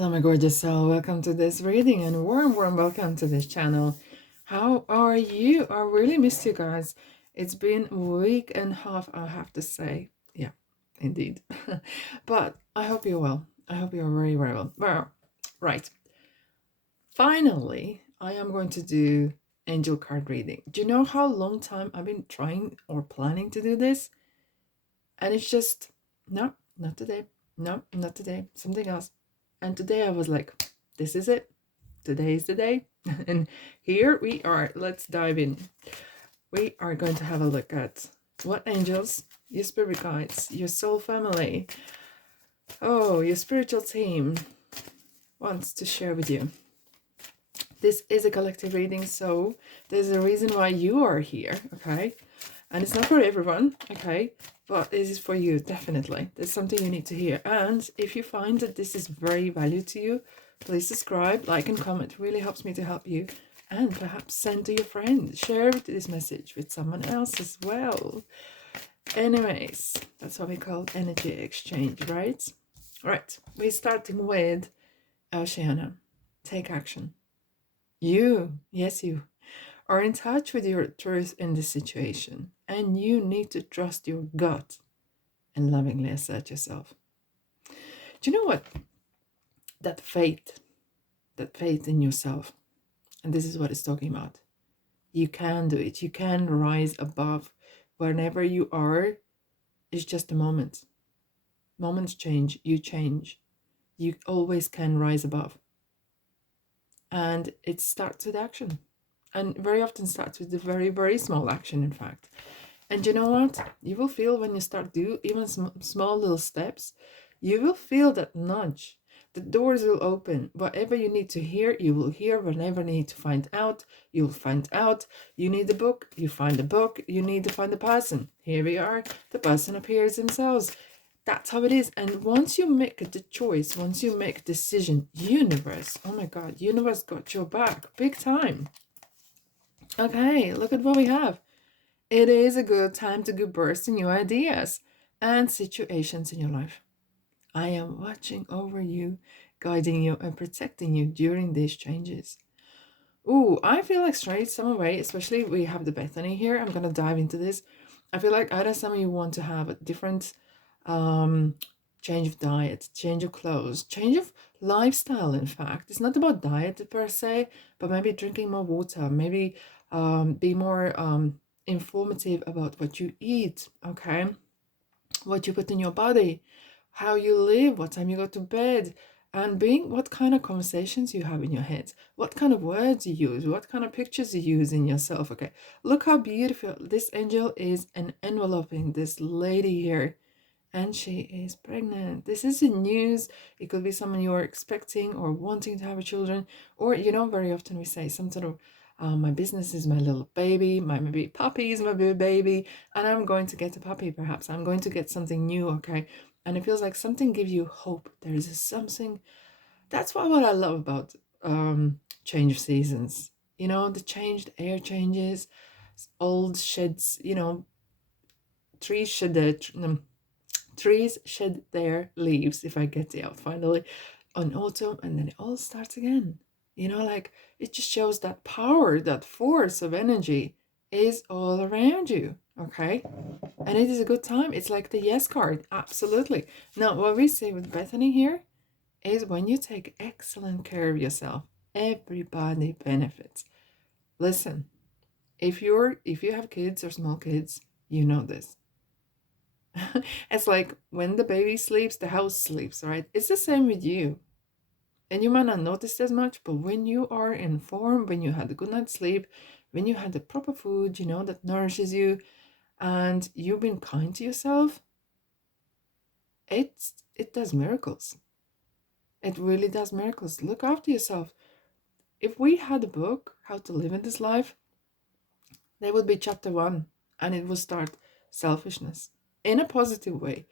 Hello, my gorgeous soul. Welcome to this reading and warm welcome to this channel. How are you? I really missed you guys. It's been a week and a half, I have to say. Yeah, indeed. But I hope you're well. I hope you're very, very well. Well, right. Finally, I am going to do angel card reading. Do you know how long time I've been trying or planning to do this? And it's just, no, not today. No, not today. Something else. And today I was like, this is it. Today is the day. And here we are. Let's dive in. We are going to have a look at what angels, your spirit guides, your soul family, your spiritual team wants to share with you. This is a collective reading, so there's a reason why you are here, okay? And it's not for everyone, okay? But this is for you, definitely. There's something you need to hear. And if you find that this is very valuable to you, please subscribe, like, and comment. It really helps me to help you. And perhaps send to your friend. Share this message with someone else as well. Anyways, that's what we call energy exchange, right? Right, we're starting with Oceana. Take action. You, yes, you, are in touch with your truth in this situation, and you need to trust your gut and lovingly assert yourself. Do you know what? That faith in yourself, and this is what it's talking about. You can do it. You can rise above wherever you are. It's just a moment. Moments change. You change. You always can rise above. And it starts with action. And very often starts with a very, very small action, in fact. And you know what? You will feel when you start do even small little steps, you will feel that nudge. The doors will open. Whatever you need to hear, you will hear. Whenever you need to find out, you'll find out. You need a book, you find a book. You need to find a person. Here we are. The person appears themselves. That's how it is. And once you make the choice, once you make a decision, universe, oh my God, universe got your back. Big time. Okay, look at what we have. It is a good time to give birth to new ideas and situations in your life. I am watching over you, guiding you, and protecting you during these changes. Ooh, I feel like straight some way, especially we have the Bethany here. I'm gonna dive into this. I feel like either some of you want to have a different change of diet, change of clothes, change of lifestyle. In fact, it's not about diet per se, but maybe drinking more water, maybe be more informative about what you eat, okay? What you put in your body, how you live, what time you go to bed, and being what kind of conversations you have in your head, what kind of words you use, what kind of pictures you use in yourself. Okay, look how beautiful this angel is and enveloping this lady here, and she is pregnant. This is the news. It could be someone you are expecting or wanting to have a children, or very often we say some sort of my business is my little baby, my maybe puppy is my baby, and I'm going to get a puppy. Perhaps I'm going to get something new. Okay, and it feels like something gives you hope. There is something. That's what I love about change of seasons. The changed air changes, old sheds. Trees shed their trees shed their leaves. If I get it out finally, on autumn, and then it all starts again. Like it just shows that power, that force of energy is all around you. Okay, and it is a good time. It's like the yes card, absolutely. Now, what we say with Bethany here is when you take excellent care of yourself, everybody benefits. Listen, if you have kids or small kids, you know this. It's like when the baby sleeps, the house sleeps, right? It's the same with you. And you might not notice as much, but when you are in form, when you had a good night's sleep, when you had the proper food, that nourishes you, and you've been kind to yourself, it does miracles. It really does miracles. Look after yourself. If we had a book, How to Live in This Life, there would be chapter 1, and it would start selfishness in a positive way.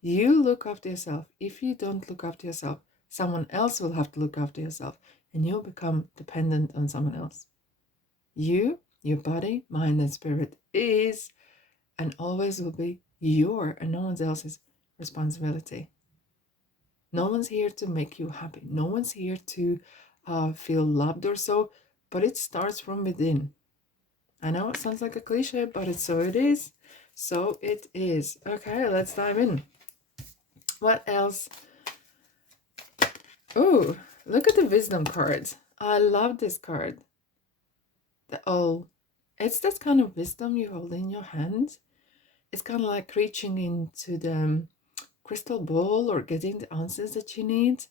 You look after yourself. If you don't look after yourself, someone else will have to look after yourself, and you'll become dependent on someone else. You, your body, mind, and spirit is and always will be your and no one else's responsibility. No one's here to make you happy. No one's here to feel loved or so, but it starts from within. I know it sounds like a cliche, but it's so it is. So it is. Okay, let's dive in. What else? Oh, look at the wisdom card. I love this card. It's that kind of wisdom you hold in your hand. It's kind of like reaching into the crystal ball or getting the answers that you need.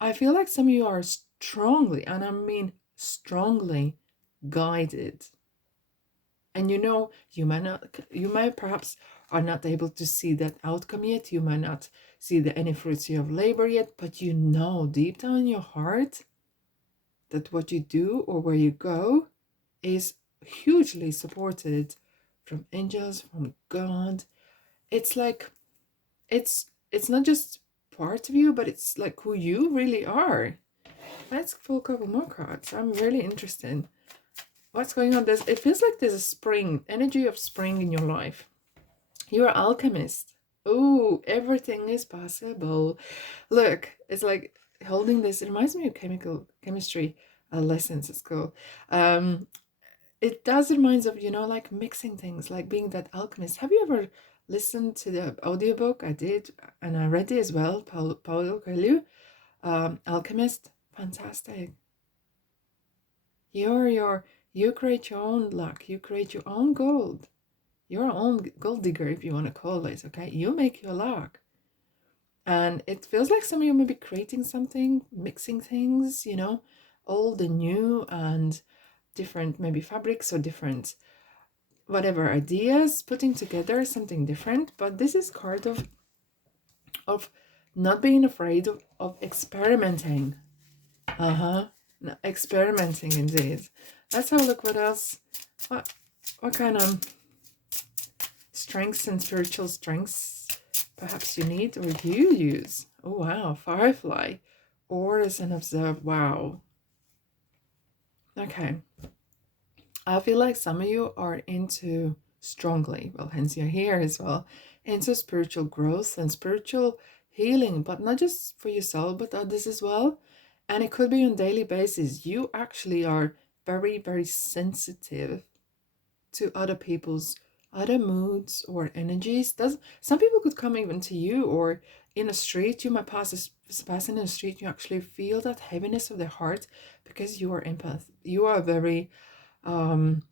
I feel like some of you are strongly, and I mean strongly, guided. And you might perhaps are not able to see that outcome yet. You might not see any fruits of labor yet, but you know deep down in your heart that what you do or where you go is hugely supported from angels, from God. It's like it's not just part of you, but it's like who you really are. Let's pull a couple more cards. I'm really interested. What's going on? It feels like there's a spring, energy of spring in your life. You're an alchemist. Oh, everything is possible. Look, it's like holding this. It reminds me of chemistry lessons at school. It does reminds of, like mixing things, like being that alchemist. Have you ever listened to the audiobook? I did, and I read it as well. Paulo Coelho, Alchemist. Fantastic. You create your own luck. You create your own gold. Your own gold digger, if you want to call it, okay? You make your luck. And it feels like some of you may be creating something, mixing things, old and new, and different maybe fabrics or different whatever ideas, putting together something different. But this is part of not being afraid of experimenting. Experimenting indeed. Let's have a look what else. What kind of strengths and spiritual strengths perhaps you need or you use. Oh wow, Firefly. Orders and observe. Wow. Okay. I feel like some of you are into strongly, well, hence you're here as well, into spiritual growth and spiritual healing, but not just for yourself, but others as well. And it could be on a daily basis. You actually are very, very sensitive to other people's other moods or energies. Some people could come even to you, or in a street you might pass in the street, you actually feel that heaviness of their heart because you are empath. You are very um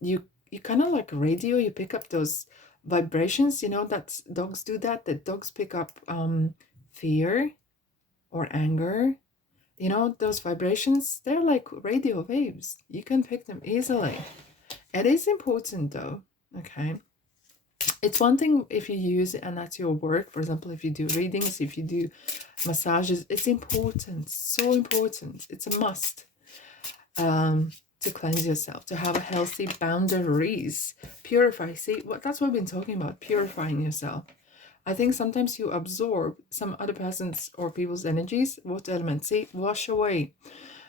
you kind of like radio. You pick up those vibrations, that dogs do, that dogs pick up fear or anger. Those vibrations, they're like radio waves. You can pick them easily. It is important though, okay? It's one thing if you use it and that's your work. For example, if you do readings, if you do massages, it's important, so important. It's a must to cleanse yourself, to have a healthy boundaries, purify. See, that's what we've been talking about, purifying yourself. I think sometimes you absorb some other person's or people's energies, water element. See, wash away.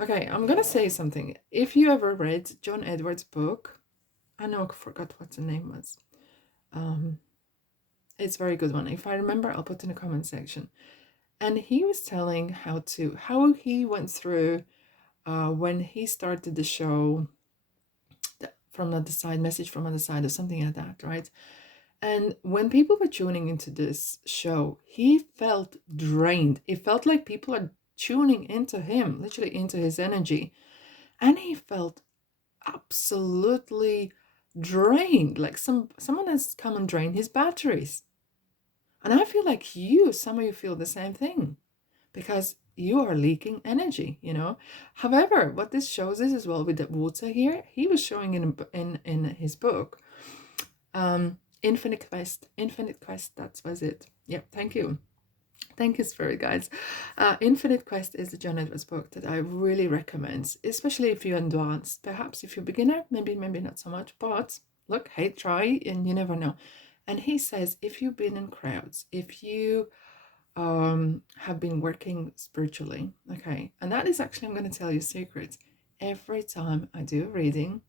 Okay, I'm gonna say something. If you ever read John Edwards' book, I know I forgot what the name was. It's a very good one. If I remember, I'll put in the comment section. And he was telling how he went through when he started the show from the other side, message from the other side, or something like that, right? And when people were tuning into this show, he felt drained. It felt like people are tuning into him, literally into his energy. And he felt absolutely drained, like someone has come and drained his batteries. And I feel like some of you feel the same thing because you are leaking energy, However, what this shows is as well with the water here, he was showing in his book, Infinite Quest, that was it. Yeah, thank you. Thank you, Spirit Guides. Infinite Quest is the John Edwards book that I really recommend, especially if you're advanced. Perhaps if you're beginner, maybe not so much, but look, hey, try, and you never know. And he says, if you've been in crowds, if you have been working spiritually, okay, and that is actually, I'm going to tell you a secret. Every time I do a reading,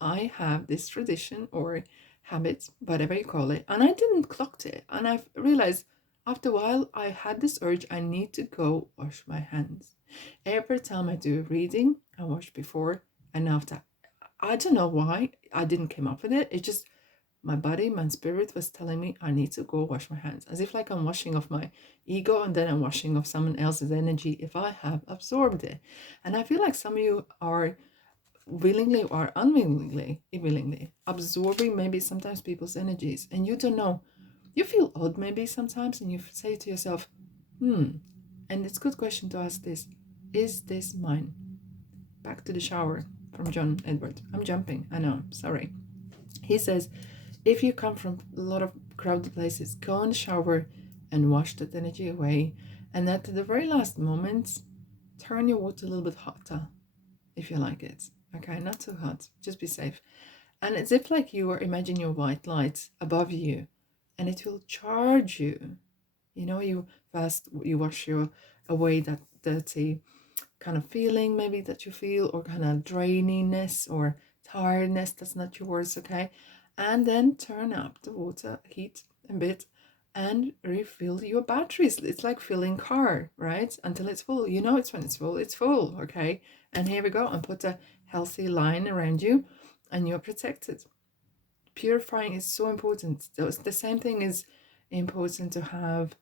I have this tradition or habit, whatever you call it, and I didn't clock it, and I've realized After a while, I had this urge, I need to go wash my hands. Every time I do a reading, I wash before and after. I don't know why I didn't come up with it. It just my body, my spirit was telling me I need to go wash my hands. As if like I'm washing off my ego and then I'm washing off someone else's energy if I have absorbed it. And I feel like some of you are willingly or willingly absorbing maybe sometimes people's energies and you don't know. You feel odd maybe sometimes and you say to yourself, and it's a good question to ask this, is this mine? Back to the shower from John Edward. I'm jumping, I know, sorry. He says, if you come from a lot of crowded places, go in the shower and wash that energy away. And at the very last moment, turn your water a little bit hotter if you like it. Okay, not too hot, just be safe. And it's if like you are imagine your white light above you and it will charge you. You know, you wash your away that dirty kind of feeling maybe that you feel, or kind of draininess or tiredness, that's not your words, okay? And then turn up the water heat a bit and refill your batteries. It's like filling car, right? Until it's full. You know, it's when it's full, okay? And here we go, and put a healthy line around you and you're protected. Purifying is so important. The same thing is important to have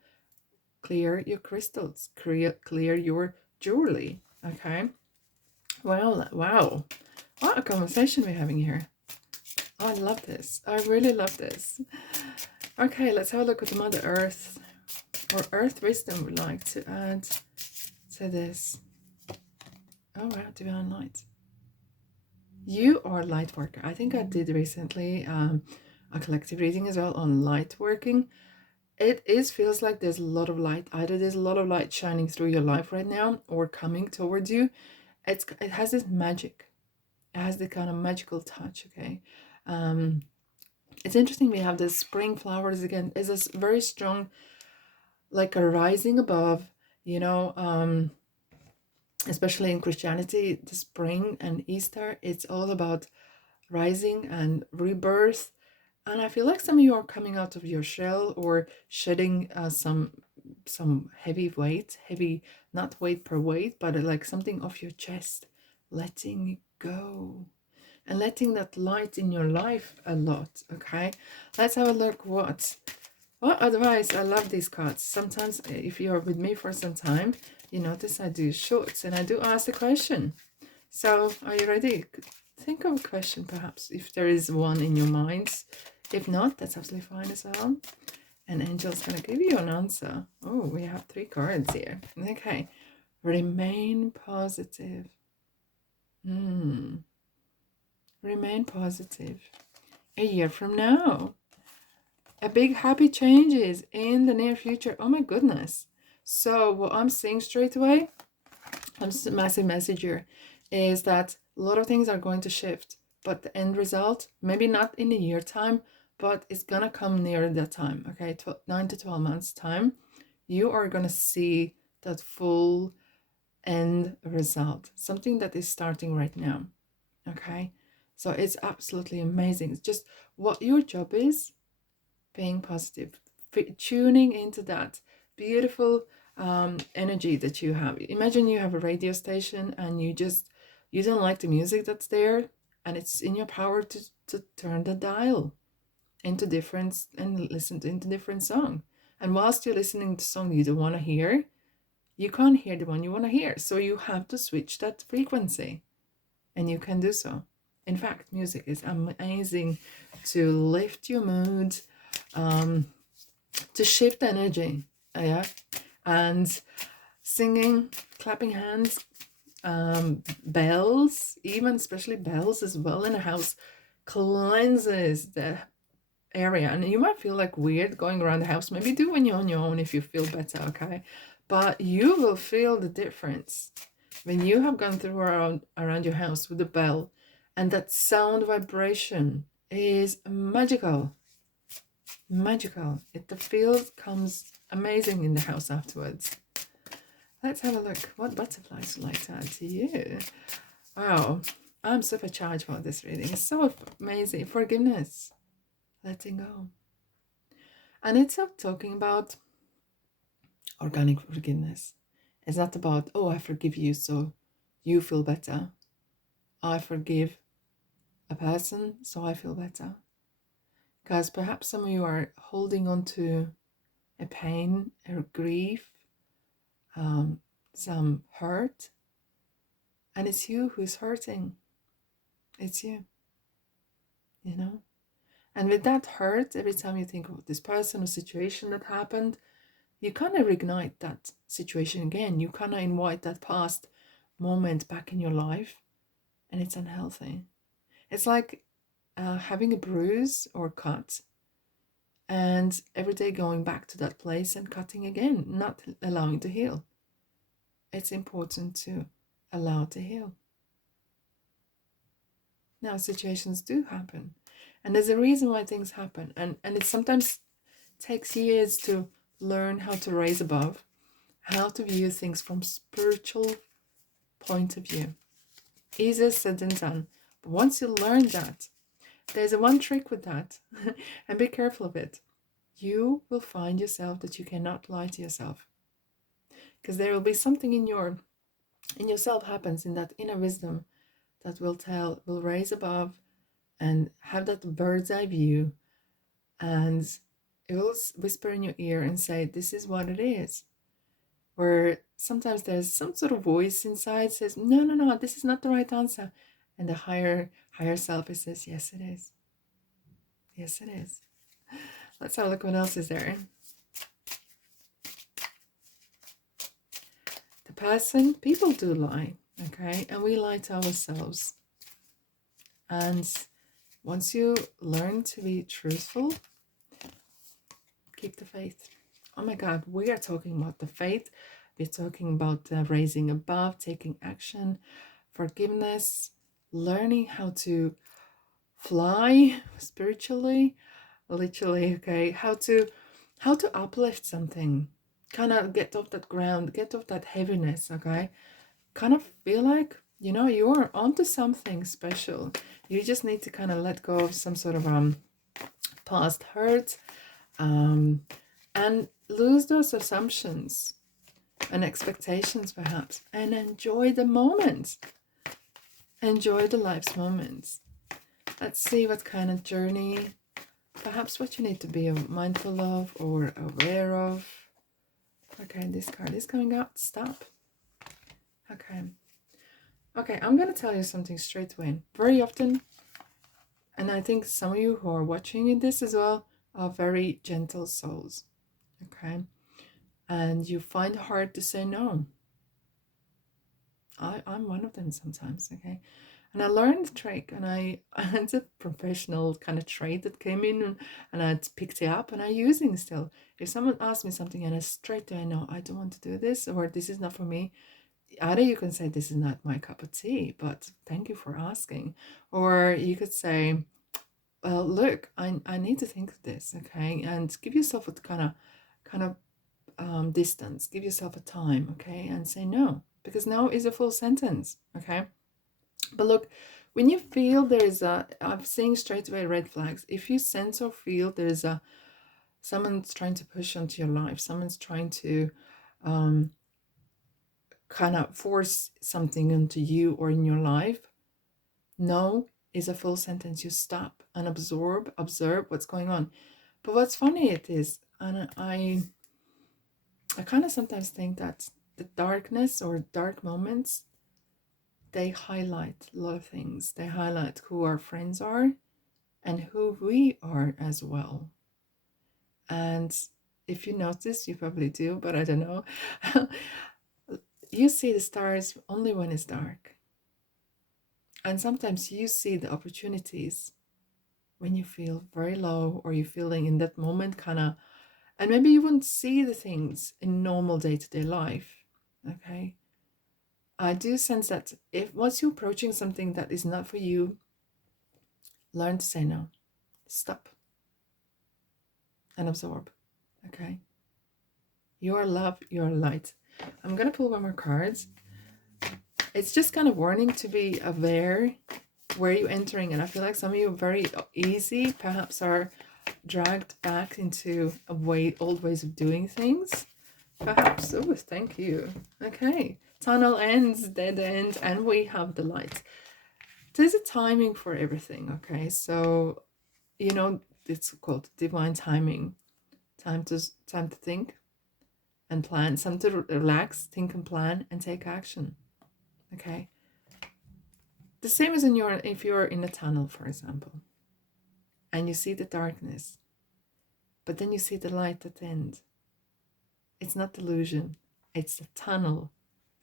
clear your crystals, clear your jewelry, okay? Well, wow, what a conversation we're having here. I love this. I really love this. Okay, let's have a look at the Mother Earth or Earth Wisdom would like to add to this. Oh wow, Divine Light. You are a light worker. I think I did recently a collective reading as well on light working. It feels like there's a lot of light. Either there's a lot of light shining through your life right now or coming towards you. It has this magic. It has the kind of magical touch, okay? It's interesting we have the spring flowers again. It's a very strong, like a rising above, you know, especially in Christianity, the spring and Easter, it's all about rising and rebirth. And I feel like some of you are coming out of your shell or shedding some heavy weight, heavy, not weight per weight, but like something off your chest, letting it go and letting that light in your life a lot. Okay, let's have a look. What advice? I love these cards. Sometimes if you're with me for some time, you notice I do shorts and I do ask the question. So are you ready? Think of a question perhaps if there is one in your minds. If not, that's absolutely fine as well. And Angel's going to give you an answer. Oh, we have 3 cards here. Okay. Remain positive. Remain positive. A year from now. A big happy changes in the near future. Oh my goodness. So what I'm seeing straight away, I'm just a massive messenger, is that a lot of things are going to shift. But the end result, maybe not in a year time, but it's going to come near that time, okay? 9 to 12 months time, you are going to see that full end result, something that is starting right now, okay? So it's absolutely amazing. It's just what your job is, being positive, tuning into that beautiful energy that you have. Imagine you have a radio station and you don't like the music that's there, and it's in your power to turn the dial into different and listen into different song. And whilst you're listening to song you don't want to hear, you can't hear the one you want to hear. So you have to switch that frequency, and you can do so. In fact, music is amazing to lift your mood, to shift energy, yeah, and singing, clapping hands, bells, even especially bells as well in a house, cleanses the area. And you might feel like weird going around the house. Maybe do when you're on your own if you feel better, okay? But you will feel the difference when you have gone through around your house with the bell, and that sound vibration is magical. Magical. The feel comes amazing in the house afterwards. Let's have a look. What butterflies would like to add to you? Wow, I'm supercharged for this reading. It's so amazing. Forgiveness. Letting go. And it's talking about organic forgiveness. It's not about, oh, I forgive you so you feel better. I forgive a person so I feel better. Because perhaps some of you are holding on to a pain, a grief, some hurt, and it's you who's hurting. It's you, you know? And with that hurt, every time you think of this person or situation that happened, you kind of reignite that situation again. You kind of invite that past moment back in your life, and it's unhealthy. It's like having a bruise or cut, and every day going back to that place and cutting again, not allowing to heal. It's important to allow to heal. Now, situations do happen, and there's a reason why things happen, and it sometimes takes years to learn how to raise above, how to view things from spiritual point of view. Easier said than done. But once you learn that, there's a one trick with that, and be careful of it. You will find yourself that you cannot lie to yourself, because there will be something in yourself happens in that inner wisdom that will raise above and have that bird's eye view, and it will whisper in your ear and say, this is what it is. Where sometimes there's some sort of voice inside says, no, this is not the right answer. And the higher self, it says, yes, it is. Yes, it is. Let's have a look what else is there. The person, people do lie, okay? And we lie to ourselves. And once you learn to be truthful, keep the faith. Oh my God, we are talking about the faith. We're talking about raising above, taking action, forgiveness, learning how to fly spiritually, literally, okay? How to uplift something, kind of get off that ground, get off that heaviness, okay? Kind of feel like, you're onto something special. You just need to kind of let go of some sort of past hurt, and lose those assumptions and expectations perhaps, and enjoy the moments. Enjoy the life's moments. Let's see what kind of journey, perhaps what you need to be mindful of or aware of. Okay, this card is coming out. Stop. Okay, I'm going to tell you something straight away. Very often, and I think some of you who are watching this as well are very gentle souls. Okay, and you find it hard to say no. I'm one of them sometimes, okay? And I learned the trick, and it's a professional kind of trait that came in, and I picked it up, and I'm using still. If someone asks me something and I straight away know I don't want to do this, or this is not for me, either you can say this is not my cup of tea, but thank you for asking. Or you could say, well, look, I need to think of this, okay? And give yourself a kind of distance, give yourself a time, okay? And say no, because no is a full sentence, okay? But look, when you feel I'm seeing straight away red flags. If you sense or feel someone's trying to push onto your life, someone's trying to kind of force something into you or in your life, no is a full sentence. You stop and observe what's going on. But what's funny it is, and I kind of sometimes think that the darkness or dark moments, they highlight a lot of things. They highlight who our friends are and who we are as well. And if you notice, you probably do, but I don't know. You see the stars only when it's dark. And sometimes you see the opportunities when you feel very low, or you're feeling in that moment kind of, and maybe you wouldn't see the things in normal day-to-day life, okay? I do sense that if once you're approaching something that is not for you, learn to say no. Stop and absorb, okay? Your love, your light. I'm going to pull one more card. It's just kind of warning to be aware where you're entering. And I feel like some of you very easy, perhaps are dragged back into old ways of doing things. Perhaps. Oh, thank you. Okay. Tunnel ends, dead end, and we have the light. There's a timing for everything, okay? So, it's called divine timing. Time to think and plan. Time to relax, think and plan, and take action. Okay. The same as if you're in a tunnel, for example, and you see the darkness, but then you see the light at the end. It's not delusion. It's the tunnel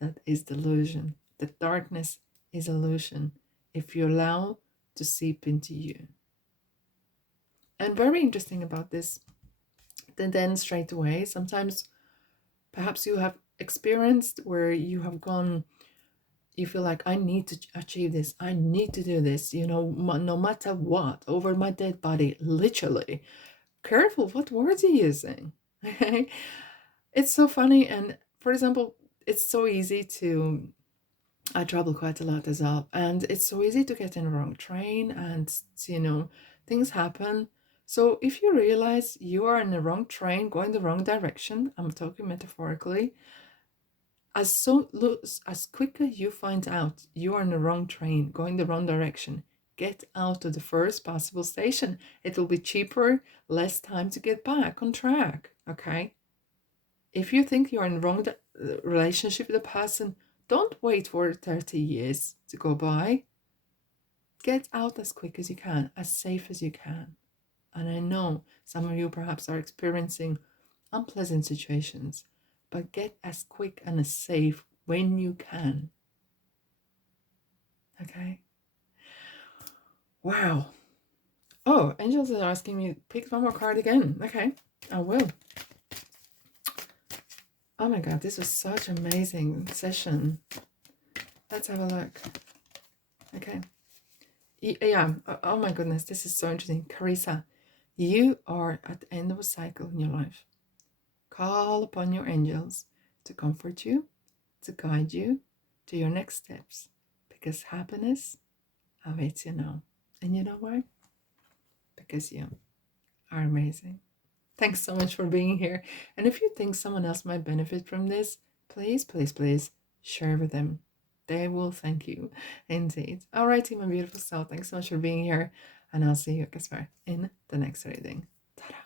that is delusion. The darkness is illusion if you allow to seep into you. And very interesting about this, then straight away, sometimes perhaps you have experienced where you have gone, you feel like, I need to achieve this, I need to do this, no matter what, over my dead body, literally. Careful what words you're using. Okay? It's so funny. And for example, it's so easy to, I travel quite a lot as well, and it's so easy to get in the wrong train, and things happen. So if you realize you are in the wrong train, going the wrong direction, I'm talking metaphorically, as quick as you find out you are in the wrong train, going the wrong direction, get out of the first possible station. It will be cheaper, less time to get back on track. Okay. If you think you're in the wrong relationship with a person, don't wait for 30 years to go by. Get out as quick as you can, as safe as you can. And I know some of you perhaps are experiencing unpleasant situations, but get as quick and as safe when you can. Okay? Wow. Oh, angels are asking me, pick one more card again. Okay, I will. Oh my god, this was such an amazing session. Let's have a look. Okay. Yeah. Oh my goodness, this is so interesting. Carissa, you are at the end of a cycle in your life. Call upon your angels to comfort you, to guide you to your next steps, because happiness awaits you now. And you know why? Because you are amazing. Thanks so much for being here. And if you think someone else might benefit from this, please, please, please share with them. They will thank you indeed. All righty, my beautiful soul. Thanks so much for being here. And I'll see you, guess where, in the next reading. Ta-da.